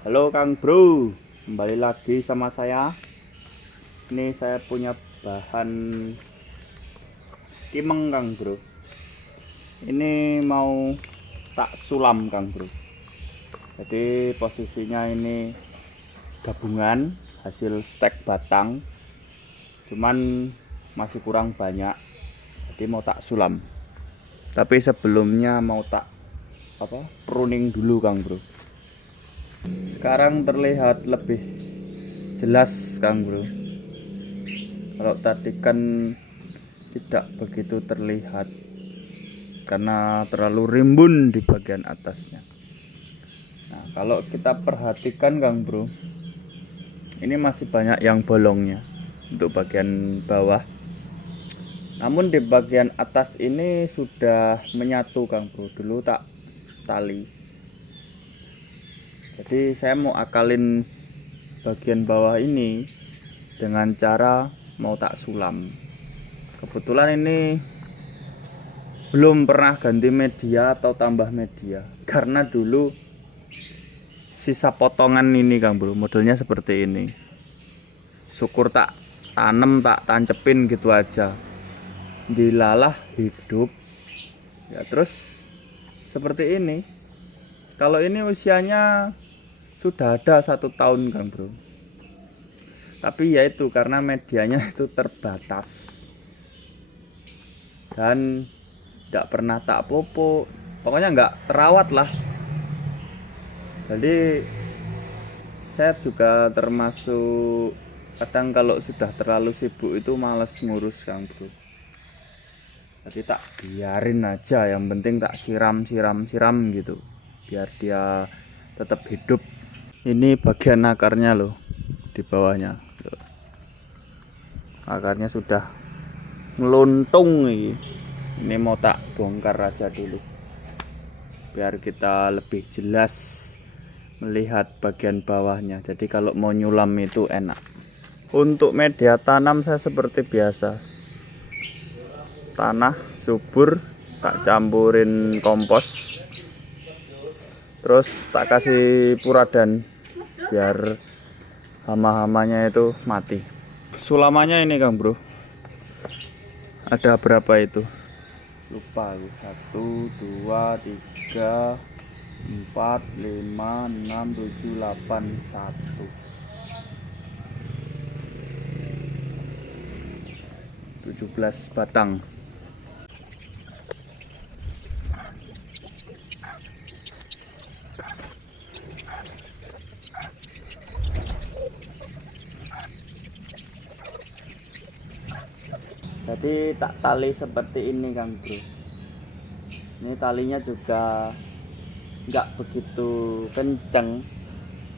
Halo Kang Bro, kembali lagi sama saya. Ini saya punya bahan kimeng Kang Bro. Ini mau tak sulam Kang Bro. Jadi posisinya ini gabungan hasil stek batang, cuman masih kurang banyak. Jadi mau tak sulam. Tapi sebelumnya mau tak pruning dulu Kang Bro. Sekarang terlihat lebih jelas Kang Bro. Kalau tadi kan tidak begitu terlihat karena terlalu rimbun di bagian atasnya. Nah, kalau kita perhatikan Kang Bro, ini masih banyak yang bolongnya untuk bagian bawah. Namun di bagian atas ini sudah menyatu Kang Bro. Dulu tak tali. Jadi saya mau akalin bagian bawah ini dengan cara mau tak sulam. Kebetulan ini belum pernah ganti media atau tambah media, karena dulu sisa potongan ini Kang Bro, modelnya seperti ini. Syukur tak tanem, tak tancepin gitu aja, dilalah hidup ya. Terus seperti ini. Kalau ini usianya sudah ada 1 tahun Kang Bro, tapi yaitu karena medianya itu terbatas dan tidak pernah tak pupuk, pokoknya nggak terawat lah. Jadi saya juga termasuk kadang kalau sudah terlalu sibuk itu males ngurus Kang Bro. Jadi tak biarin aja, yang penting tak siram gitu biar dia tetap hidup. Ini bagian akarnya loh, di bawahnya loh. Akarnya sudah meluntung ini. Ini mau tak bongkar aja dulu biar kita lebih jelas melihat bagian bawahnya. Jadi kalau mau nyulam itu enak. Untuk media tanam saya seperti biasa, tanah subur tak campurin kompos, terus tak kasih puradan biar hama-hamanya itu mati. Sulamannya ini Kang Bro, ada berapa itu lupa, 1 2 3 4 5 6 7 8 1 17 batang. Jadi tak tali seperti ini Kang Bro. Ini talinya juga nggak begitu kenceng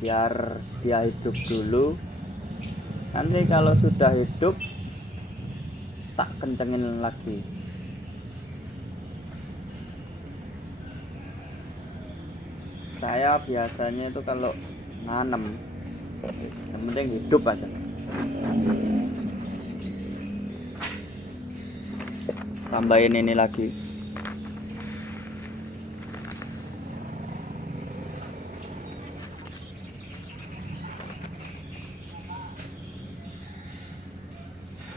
biar dia hidup dulu. Nanti kalau sudah hidup tak kencengin lagi. Saya biasanya itu kalau nanam yang penting hidup aja. Tambahin ini lagi.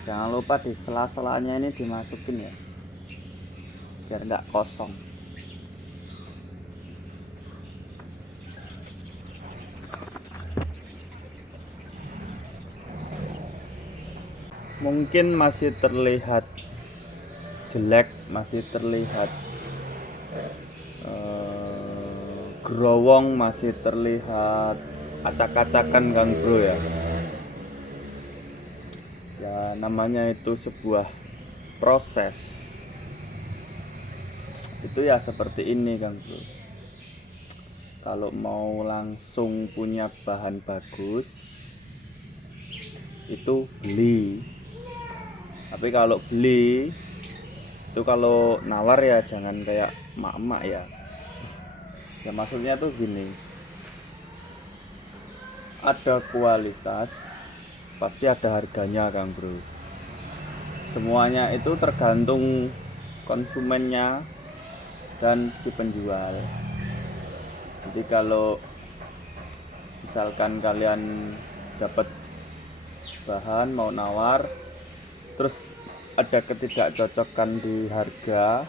Jangan lupa di sela-selanya ini dimasukin ya, biar nggak kosong. Mungkin masih terlihat jelek, masih terlihat growong, masih terlihat acak-acakan Kang Bro ya. Ya namanya itu sebuah proses. Itu ya seperti ini Kang Bro. Kalau mau langsung punya bahan bagus itu beli. Tapi kalau beli itu kalau nawar ya jangan kayak emak-emak ya. Ya maksudnya tuh gini, ada kualitas pasti ada harganya Kang Bro. Semuanya itu tergantung konsumennya dan si penjual. Jadi kalau misalkan kalian dapat bahan mau nawar, terus ada ketidakcocokan di harga,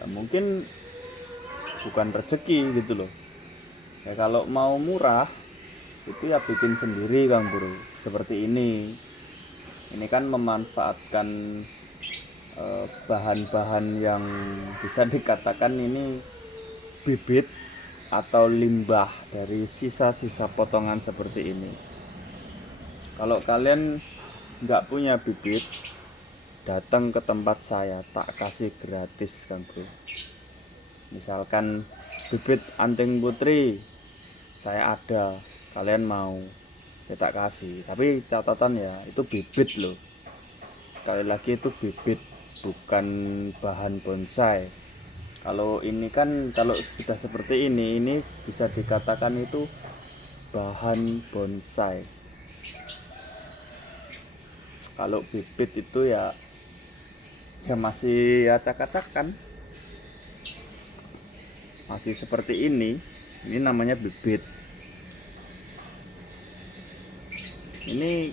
ya mungkin bukan rezeki gitu loh. Ya kalau mau murah itu ya bikin sendiri Kang Bro. Seperti ini kan memanfaatkan bahan-bahan yang bisa dikatakan ini bibit atau limbah dari sisa-sisa potongan seperti ini. Kalau kalian nggak punya bibit, datang ke tempat saya, tak kasih gratis Kang Bro. Misalkan bibit anting putri saya ada, kalian mau, saya tak kasih. Tapi catatan ya, itu bibit loh. Sekali lagi itu bibit, bukan bahan bonsai. Kalau ini kan, kalau sudah seperti ini bisa dikatakan itu bahan bonsai. Kalau bibit itu ya masih acak-acakan, masih seperti ini namanya bibit. Ini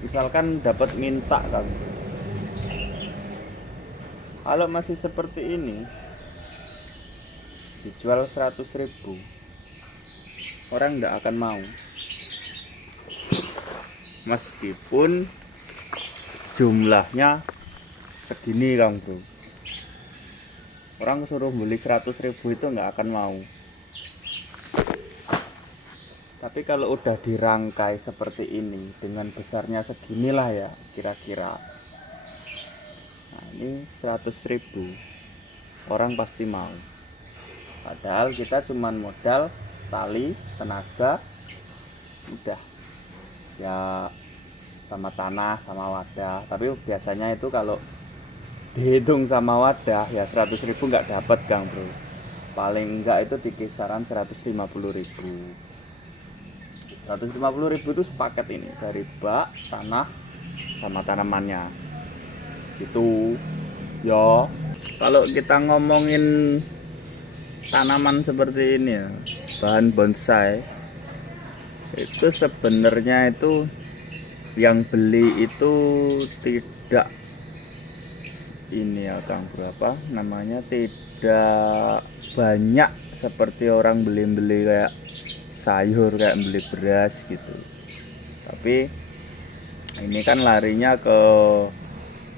misalkan dapat minta kan, kalau masih seperti ini dijual 100.000, orang nggak akan mau, meskipun jumlahnya segini Kang Bro. Orang suruh beli 100.000 itu nggak akan mau. Tapi kalau udah dirangkai seperti ini dengan besarnya seginilah ya kira-kira, nah ini 100.000, orang pasti mau. Padahal kita cuman modal tali, tenaga, udah ya, sama tanah, sama wadah. Tapi biasanya itu kalau dihitung sama wadah ya 100.000 nggak dapat Kang Bro. Paling enggak itu di kisaran 150.000. 150.000 itu sepaket ini, dari bak, tanah, sama tanamannya itu ya. Kalau kita ngomongin tanaman seperti ini ya, bahan bonsai, itu sebenarnya itu yang beli itu tidak ini ya Kang, berapa namanya, tidak banyak seperti orang beli-beli kayak sayur, kayak beli beras gitu. Tapi ini kan larinya ke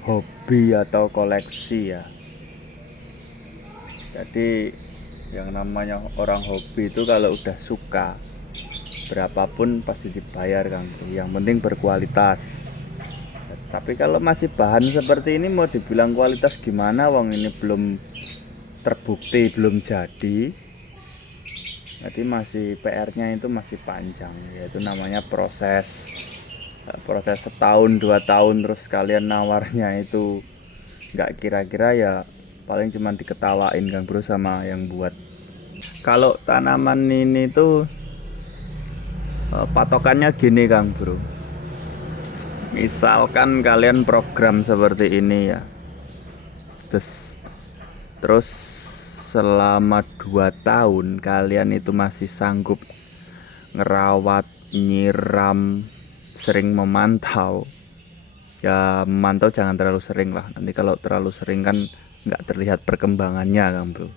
hobi atau koleksi ya. Jadi yang namanya orang hobi itu kalau udah suka, berapapun pasti dibayar Kang. Yang penting berkualitas. Tapi kalau masih bahan seperti ini mau dibilang kualitas gimana, wong ini belum terbukti, belum jadi. Jadi masih PR-nya itu masih panjang, yaitu namanya proses setahun 2 tahun, terus kalian nawarnya itu nggak kira-kira ya paling cuman diketawain Kang Bro sama yang buat. Kalau tanaman ini tuh patokannya gini Kang Bro, misalkan kalian program seperti ini ya, terus selama 2 tahun kalian itu masih sanggup ngerawat, nyiram, sering memantau. Ya memantau jangan terlalu sering lah, nanti kalau terlalu sering kan nggak terlihat perkembangannya Kang Bro.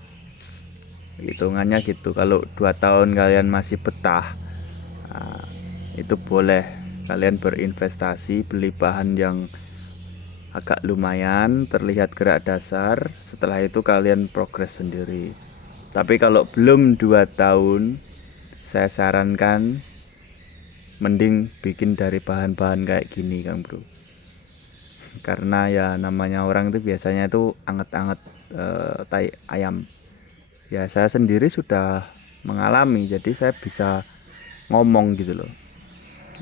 Hitungannya gitu. Kalau 2 tahun kalian masih betah, nah, itu boleh kalian berinvestasi, beli bahan yang agak lumayan, terlihat gerak dasar. Setelah itu kalian progres sendiri. Tapi kalau belum 2 tahun, saya sarankan mending bikin dari bahan-bahan kayak gini Kang Bro. Karena ya namanya orang itu biasanya itu anget-anget tai ayam. Ya saya sendiri sudah mengalami, jadi saya bisa ngomong gitu loh.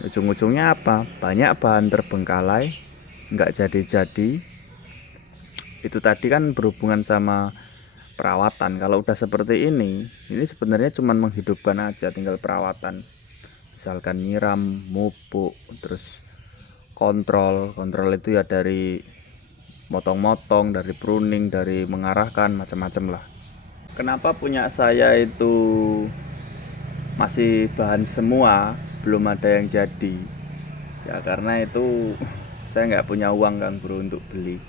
Ujung-ujungnya apa? Banyak bahan terbengkalai, nggak jadi-jadi. Itu tadi kan berhubungan sama perawatan. Kalau udah seperti ini sebenarnya cuma menghidupkan aja, tinggal perawatan. Misalkan nyiram, mupuk, terus kontrol itu ya dari motong-motong, dari pruning, dari mengarahkan, macam-macam lah. Kenapa punya saya itu masih bahan semua, belum ada yang jadi? Ya karena itu saya nggak punya uang Kang Bro untuk beli.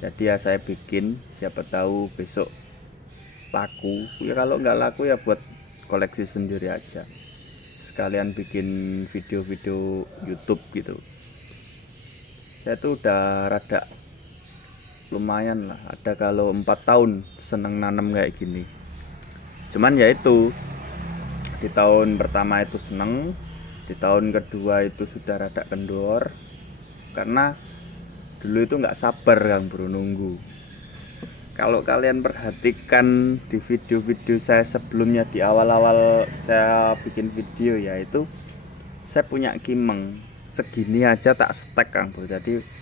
Jadi ya saya bikin, siapa tahu besok laku. Ya kalau nggak laku ya buat koleksi sendiri aja. Sekalian bikin video-video YouTube gitu. Saya tuh udah rada lumayan lah, ada kalau 4 tahun seneng nanam kayak gini. Cuman ya itu, di tahun pertama itu seneng, di tahun kedua itu sudah rada kendor karena dulu itu nggak sabar Kang Bro nunggu. Kalau kalian perhatikan di video-video saya sebelumnya, di awal-awal saya bikin video ya, itu saya punya kimeng segini aja tak stek Kang Bro. Jadi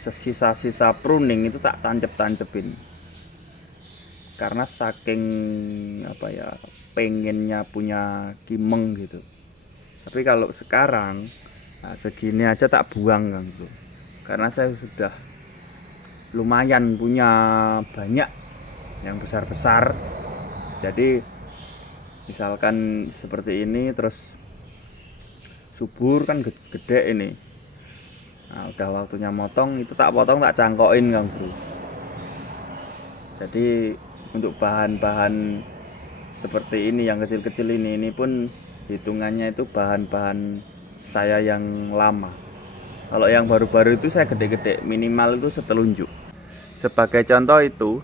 sisa-sisa pruning itu tak tancep-tancepin karena saking apa ya, pengennya punya kimeng gitu. Tapi kalau sekarang nah, segini aja tak buang Kang Bro, karena saya sudah lumayan punya banyak yang besar-besar. Jadi misalkan seperti ini terus subur kan gede ini. Nah, udah waktunya motong, itu tak potong tak cangkokin Kang Bro. Jadi untuk bahan-bahan seperti ini yang kecil-kecil ini pun hitungannya itu bahan-bahan saya yang lama. Kalau yang baru-baru itu saya gede-gede, minimal itu setelunjuk. Sebagai contoh itu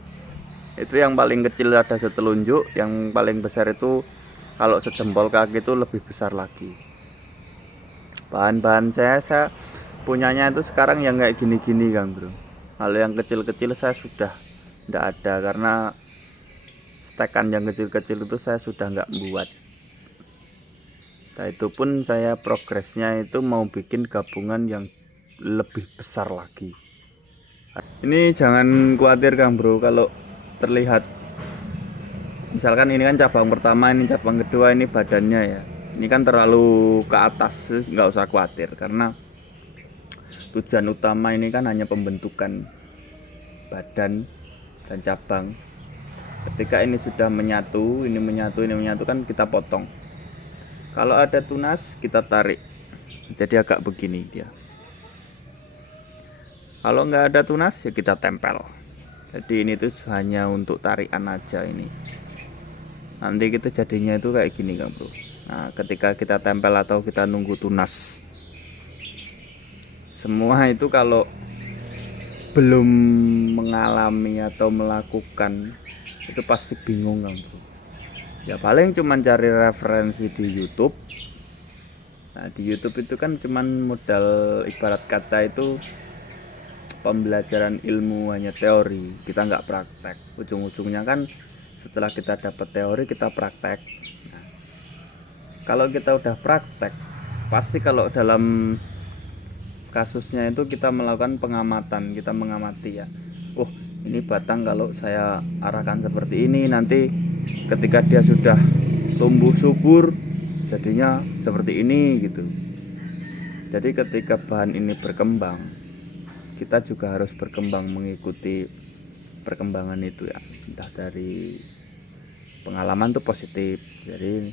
yang paling kecil ada setelunjuk, yang paling besar itu kalau sejempol kaki itu lebih besar lagi. Bahan-bahan saya punyanya itu sekarang yang kayak gini-gini Kang Bro. Kalau yang kecil-kecil saya sudah tidak ada karena stekan yang kecil-kecil itu saya sudah nggak buat. Nah itu pun saya progresnya itu mau bikin gabungan yang lebih besar lagi. Ini jangan khawatir Kang Bro kalau terlihat, misalkan ini kan cabang pertama, ini cabang kedua, ini badannya ya, ini kan terlalu ke atas, nggak usah khawatir karena tujuan utama ini kan hanya pembentukan badan dan cabang. Ketika ini sudah menyatu, ini menyatu kan kita potong. Kalau ada tunas kita tarik, jadi agak begini dia. Kalau nggak ada tunas ya kita tempel. Jadi ini tuh hanya untuk tarikan aja ini. Nanti kita jadinya itu kayak gini Kang Bro. Nah ketika kita tempel atau kita nunggu tunas, semua itu kalau belum mengalami atau melakukan itu pasti bingung Kang Bro. Ya paling cuman cari referensi di YouTube. Nah di YouTube itu kan cuman modal, ibarat kata itu pembelajaran ilmu hanya teori, kita nggak praktek. Ujung-ujungnya kan setelah kita dapat teori kita praktek. Nah, kalau kita udah praktek, pasti kalau dalam kasusnya itu kita melakukan pengamatan, kita mengamati ya. Oh ini batang kalau saya arahkan seperti ini, nanti ketika dia sudah tumbuh subur jadinya seperti ini gitu. Jadi ketika bahan ini berkembang, kita juga harus berkembang mengikuti perkembangan itu ya. Entah dari pengalaman tuh positif, jadi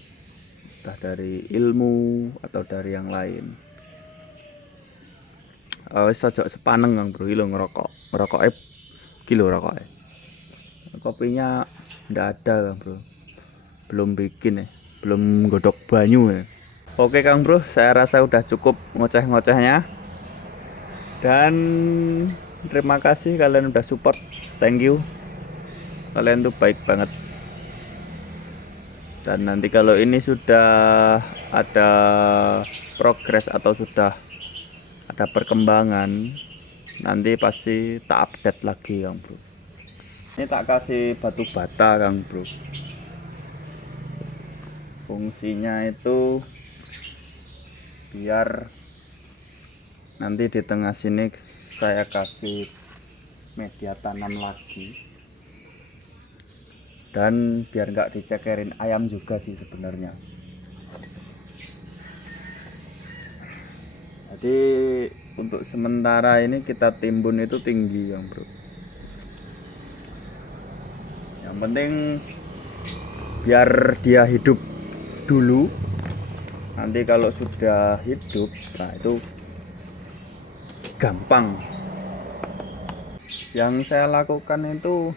entah dari ilmu atau dari yang lain. Wis aja sepaneng Kang Bro, lo ngerokoknya kilo rokoknya. Kopinya ndak ada Kang Bro, belum bikin ya, belum godok banyu ya. Oke Kang Bro, saya rasa udah cukup ngoceh-ngocehnya. Dan terima kasih kalian udah support, thank you, kalian tuh baik banget. Dan nanti kalau ini sudah ada progres atau sudah ada perkembangan, nanti pasti tak update lagi Kang Bro. Ini tak kasih batu bata Kang Bro, fungsinya itu biar nanti di tengah sini saya kasih media tanam lagi, dan biar nggak dicekerin ayam juga sih sebenarnya. Jadi untuk sementara ini kita timbun itu tinggi Kang Bro. Ya Yang penting biar dia hidup dulu. Nanti kalau sudah hidup, nah itu gampang. Yang saya lakukan itu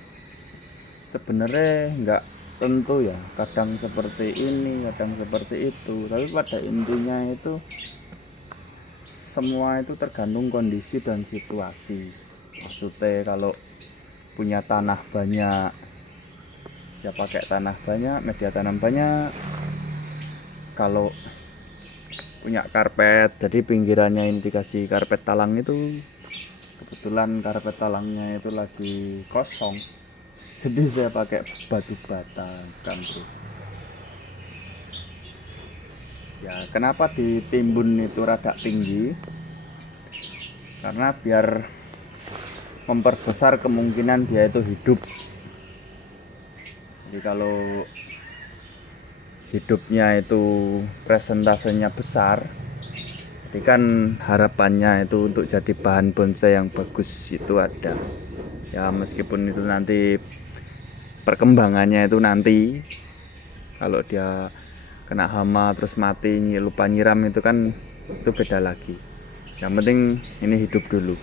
sebenarnya nggak tentu ya, kadang seperti ini, kadang seperti itu, tapi pada intinya itu semua itu tergantung kondisi dan situasi. Maksudnya kalau punya tanah banyak ya pakai tanah banyak, media tanam banyak. Kalau punya karpet, jadi pinggirannya ini dikasih karpet talang, itu kebetulan karpet talangnya itu lagi kosong, jadi saya pakai batu bata kan bro. Ya kenapa ditimbun itu rada tinggi, karena biar memperbesar kemungkinan dia itu hidup. Jadi kalau hidupnya itu presentasenya besar, jadi kan harapannya itu untuk jadi bahan bonsai yang bagus itu ada. Ya meskipun itu nanti perkembangannya itu nanti kalau dia kena hama terus mati, lupa nyiram, itu kan itu beda lagi. Yang penting ini hidup dulu.